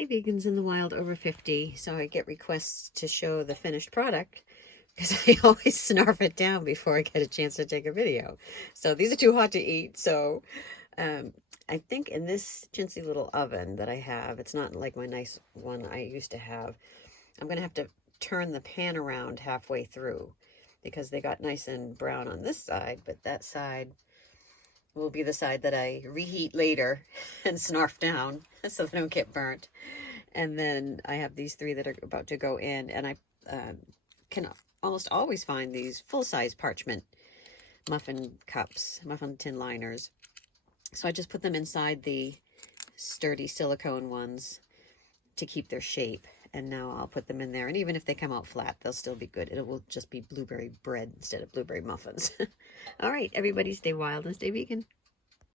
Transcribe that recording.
Hey, vegans in the wild over 50. So I get requests to show the finished product because I always snarf it down before I get a chance to take a video. So these are too hot to eat. So um, I think in this chintzy little oven that I have, it's not like my nice one I used to have. I'm going to have to turn the pan around halfway through because they got nice and brown on this side, but that side will be the side that I reheat later and snarf down so they don't get burnt. And then I have these three that are about to go in, and I can almost always find these full-size parchment muffin cups, muffin tin liners. So I just put them inside the sturdy silicone ones to keep their shape. And now I'll put them in there. And even if they come out flat, they'll still be good. It will just be blueberry bread instead of blueberry muffins. All right, everybody stay wild and stay vegan.